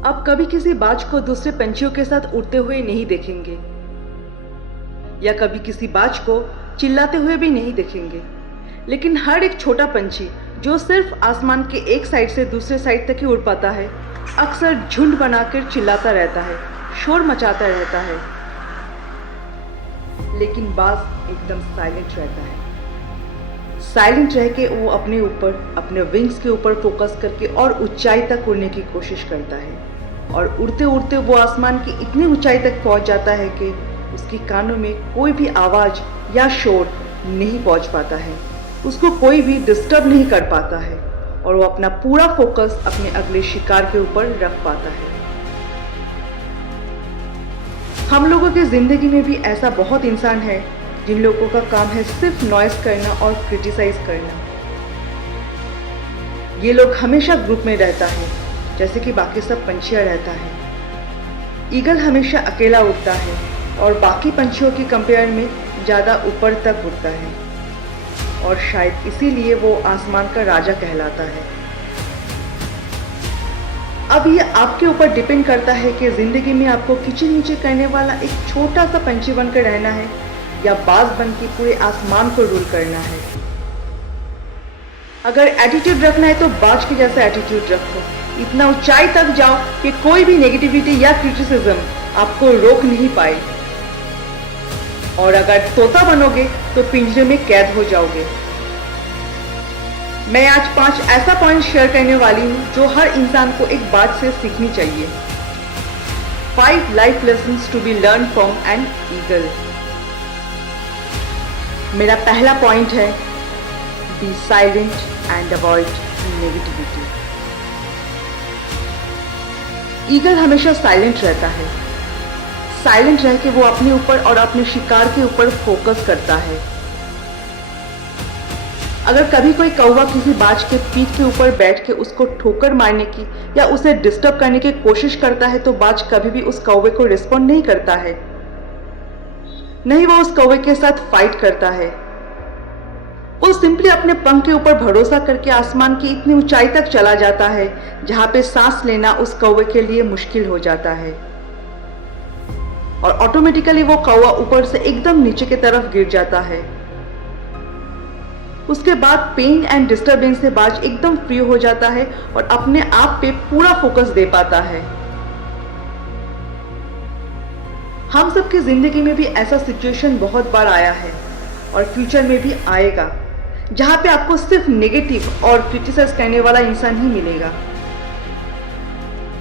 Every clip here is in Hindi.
आप कभी किसी बाज को दूसरे पंछियों के साथ उड़ते हुए नहीं देखेंगे या कभी किसी बाज को चिल्लाते हुए भी नहीं देखेंगे, लेकिन हर एक छोटा पंछी जो सिर्फ आसमान के एक साइड से दूसरे साइड तक ही उड़ पाता है, अक्सर झुंड बनाकर चिल्लाता रहता है, शोर मचाता रहता है। लेकिन बाज एकदम साइलेंट रहता है। साइलेंट रह के वो अपने ऊपर, अपने विंग्स के ऊपर फोकस करके और ऊंचाई तक उड़ने की कोशिश करता है, और उड़ते उड़ते वो आसमान की इतनी ऊंचाई तक पहुंच जाता है कि उसके कानों में कोई भी आवाज या शोर नहीं पहुंच पाता है, उसको कोई भी डिस्टर्ब नहीं कर पाता है, और वो अपना पूरा फोकस अपने अगले शिकार के ऊपर रख पाता है। हम लोगों की जिंदगी में भी ऐसा बहुत इंसान है जिन लोगों का काम है सिर्फ नॉइस करना और क्रिटिसाइज करना। ये लोग हमेशा ग्रुप में रहता है, जैसे कि बाकी सब पंछियां रहता है। ईगल हमेशा अकेला उड़ता है और बाकी पंछियों की कंपेयर में ज़्यादा ऊपर तक उड़ता है, और शायद इसीलिए वो आसमान का राजा कहलाता है। अब ये आपके ऊपर डिपेंड करता है कि ज़िंदगी में आपको किचिर-मिचिर करने वाला एक छोटा सा पंछी बनकर रहना है या बाज बन के पूरे आसमान को रूल करना है। अगर एटीट्यूड रखना है तो बाज के जैसा एटीट्यूड रखो, इतना ऊंचाई तक जाओ कि कोई भी नेगेटिविटी या क्रिटिसिज्म आपको रोक नहीं पाए। और अगर तोता बनोगे तो पिंजरे में कैद हो जाओगे। मैं आज 5 ऐसा पॉइंट शेयर करने वाली हूँ जो हर इंसान को एक बात से सीखनी चाहिए। 5 life lessons to be learn from an eagle. मेरा पहला पॉइंट है, be silent and avoid negativity. Eagle हमेशा साइलेंट रहता है। साइलेंट रह के वो अपने ऊपर और अपने शिकार के ऊपर फोकस करता है। अगर कभी कोई कौवा किसी बाज के पीठ के ऊपर बैठ के उसको ठोकर मारने की या उसे डिस्टर्ब करने की कोशिश करता है तो बाज कभी भी उस कौवे को रिस्पॉन्ड नहीं करता है, नहीं वो उस कौवे के साथ फाइट करता है। वो सिंपली अपने पंख के ऊपर भरोसा करके आसमान की इतनी ऊंचाई तक चला जाता है जहां पे सांस लेना उस कौवे के लिए मुश्किल हो जाता है, और ऑटोमेटिकली वो कौवा ऊपर से एकदम नीचे की तरफ गिर जाता है। उसके बाद पेन एंड डिस्टर्बेंस से बाज एकदम फ्री हो जाता है और अपने आप पे पूरा फोकस दे पाता है। हम सबकी जिंदगी में भी ऐसा सिचुएशन बहुत बार आया है और फ्यूचर में भी आएगा, जहां पे आपको सिर्फ नेगेटिव और क्रिटिसाइज करने वाला इंसान ही मिलेगा,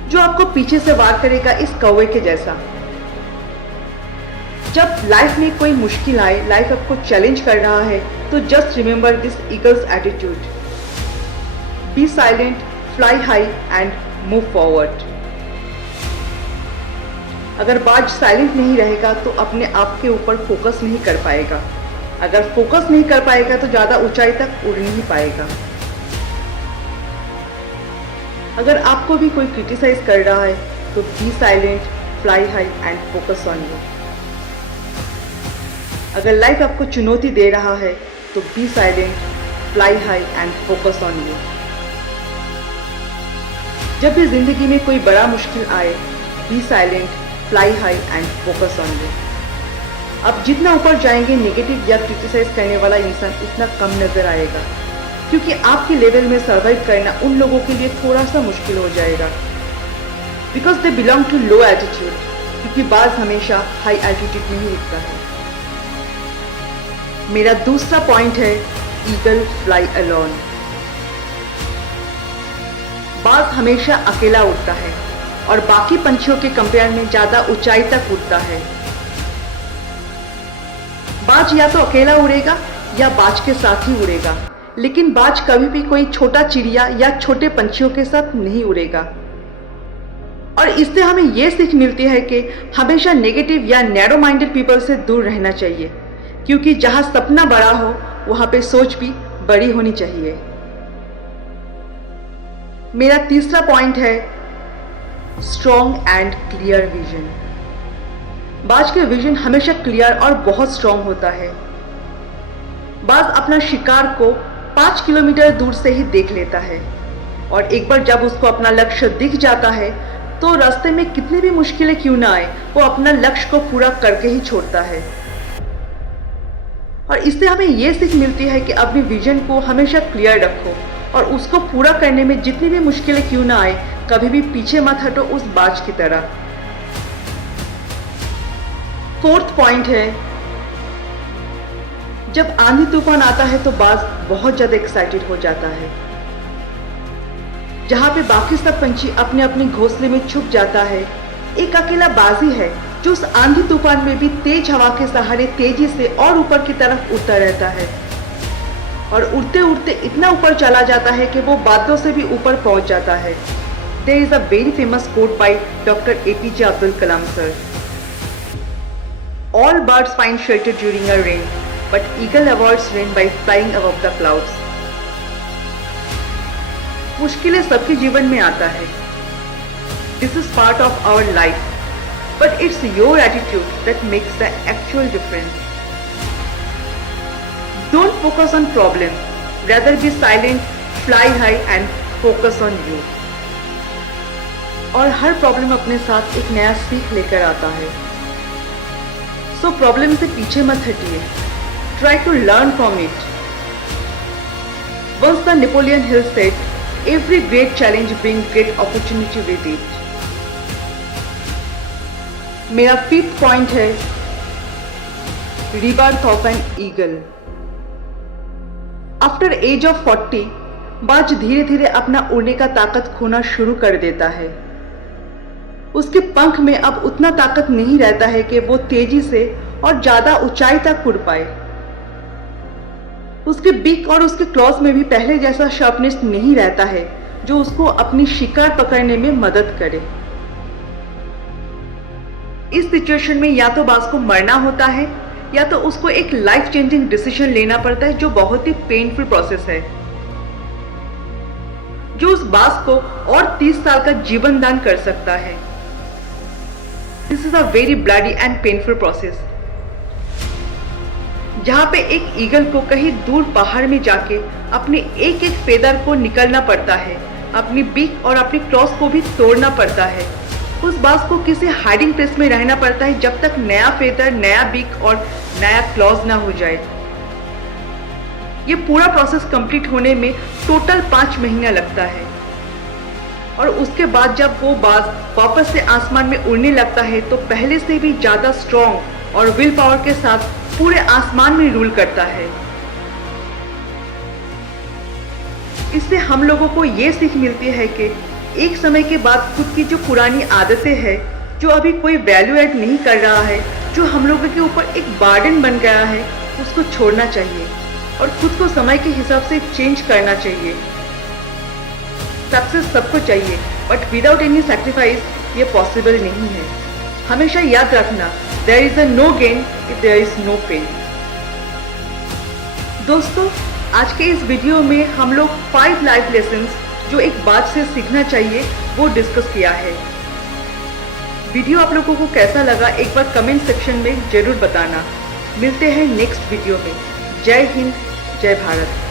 जो आपको पीछे से वार करेगा इस कौवे के जैसा। जब लाइफ में कोई मुश्किल आए, लाइफ आपको चैलेंज कर रहा है, तो just remember this eagle's attitude, be silent, fly high and move forward. अगर बाज साइलेंट नहीं रहेगा तो अपने आप के ऊपर फोकस नहीं कर पाएगा। अगर फोकस नहीं कर पाएगा तो ज़्यादा ऊंचाई तक उड़ नहीं पाएगा। अगर आपको भी कोई क्रिटिसाइज कर रहा है तो be silent, fly high and focus on you. अगर लाइफ आपको चुनौती दे रहा है तो be silent, fly high and focus on you. जब भी जिंदगी में कोई बड़ा मुश्किल आए, be silent, fly high and focus on you. अब जितना ऊपर जाएंगे नेगेटिव या क्रिटिसाइज करने वाला इंसान उतना कम नजर आएगा, क्योंकि आपके लेवल में सर्वाइव करना उन लोगों के लिए थोड़ा सा मुश्किल हो जाएगा, because they belong to low attitude, क्योंकि बाज हमेशा हाई एटीट्यूड में ही उठता है। मेरा दूसरा पॉइंट है, ईगल फ्लाई अलोन। बाज हमेशा अकेला उड़ता है और बाकी पंछियों के कंपेयर में ज्यादा ऊंचाई तक उड़ता है। बाज या तो अकेला उड़ेगा या बाज के साथ ही उड़ेगा, लेकिन बाज कभी भी कोई छोटा चिड़िया या छोटे पंछियों के साथ नहीं उड़ेगा। और इससे हमें यह सीख मिलती है कि हमेशा नेगेटिव या नैरो माइंडेड पीपल से दूर रहना चाहिए, क्योंकि जहां सपना बड़ा हो वहां पे सोच भी बड़ी होनी चाहिए। मेरा तीसरा पॉइंट है, स्ट्रॉन्ग एंड क्लियर विजन। बाज के विजन हमेशा क्लियर और बहुत स्ट्रॉन्ग होता है। बाज अपना शिकार को 5 किलोमीटर दूर से ही देख लेता है, और एक बार जब उसको अपना लक्ष्य दिख जाता है तो रास्ते में कितनी भी मुश्किलें क्यों ना आए, वो अपना लक्ष्य को पूरा करके ही छोड़ता है। और इससे हमें ये सीख मिलती है कि अपने विजन को हमेशा क्लियर रखो और उसको पूरा करने में जितनी भी मुश्किलें क्यों ना आए, कभी भी पीछे मत हटो उस बाज की तरह। फोर्थ पॉइंट है, जब आंधी तूफान आता है तो बाज बहुत ज्यादा एक्साइटेड हो जाता है। जहां पे बाकी सब पंछी अपने अपने घोंसले में छुप जाता है, एक अकेला बाजी है जो उस आंधी तूफान में भी तेज हवा के सहारे तेजी से और ऊपर की तरफ उड़ता रहता है और उड़ते उड़ते इतना ऊपर चला जाता है कि वो बादलों से भी ऊपर पहुंच जाता है। There is a very famous quote by doctor APJ Abdul Kalam sir, all birds find shelter during a rain but eagle avoids rain by flying above the clouds. मुश्किलें सबके जीवन में आता है, this is part of our life, but it's your attitude that makes the actual difference. Don't focus on problems, rather be silent, fly high and focus on you. और हर प्रॉब्लम अपने साथ एक नया सीख लेकर आता है, सो प्रॉब्लम से पीछे मत हटिए, try to learn from it. Once the Napoleon Hill said, every great challenge brings great opportunity with it. मेरा फिफ्थ पॉइंट है, rebirth of an eagle. After age of 40 बाज धीरे धीरे अपना उड़ने का ताकत खोना शुरू कर देता है। उसके पंख में अब उतना ताकत नहीं रहता है कि वो तेजी से और ज्यादा ऊंचाई तक उड़ पाए। उसके बीक और उसके क्लॉज में भी पहले जैसा शार्पनेस नहीं रहता है जो उसको अपनी शिकार पकड़ने में मदद करे। इस सिचुएशन में या तो बाज को मरना होता है या तो उसको एक लाइफ चेंजिंग डिसीजन लेना पड़ता है जो बहुत ही पेनफुल प्रोसेस है, जो उस बाज को और 30 साल का जीवन दान कर सकता है। This is a very bloody and painful process, जहां पे एक ईगल को कहीं दूर पहाड़ में जाके अपने एक एक फेदर को निकलना पड़ता है, अपनी बीक और अपनी क्लॉज को भी तोड़ना पड़ता है। उस बाज को किसी हाइडिंग प्लेस में रहना पड़ता है जब तक नया फेदर, नया बीक और नया क्लॉज ना हो जाए। ये पूरा प्रोसेस कंप्लीट होने में टोटल 5 महीना लगता है और उसके बाद जब वो बाज वापस से आसमान में उड़ने लगता है तो पहले से भी ज्यादा स्ट्रॉन्ग और विल पावर के साथ पूरे आसमान में रूल करता है। इससे हम लोगों को ये सीख मिलती है कि एक समय के बाद खुद की जो पुरानी आदतें हैं, जो अभी कोई वैल्यू ऐड नहीं कर रहा है, जो हम लोगों के ऊपर एक बर्डन बन गया है, उसको छोड़ना चाहिए और खुद को समय के हिसाब से चेंज करना चाहिए। सक्सेस सबको चाहिए बट विदाउट एनी सैक्रिफाइस ये पॉसिबल नहीं है। हमेशा याद रखना, there is a no gain if there is no pain. दोस्तों, आज के इस वीडियो में हम लोग 5 लाइफ लेसन्स जो एक बात से सीखना चाहिए वो डिस्कस किया है। वीडियो आप लोगों को कैसा लगा एक बार कमेंट सेक्शन में जरूर बताना। मिलते हैं नेक्स्ट वीडियो में। जय हिंद, जय भारत।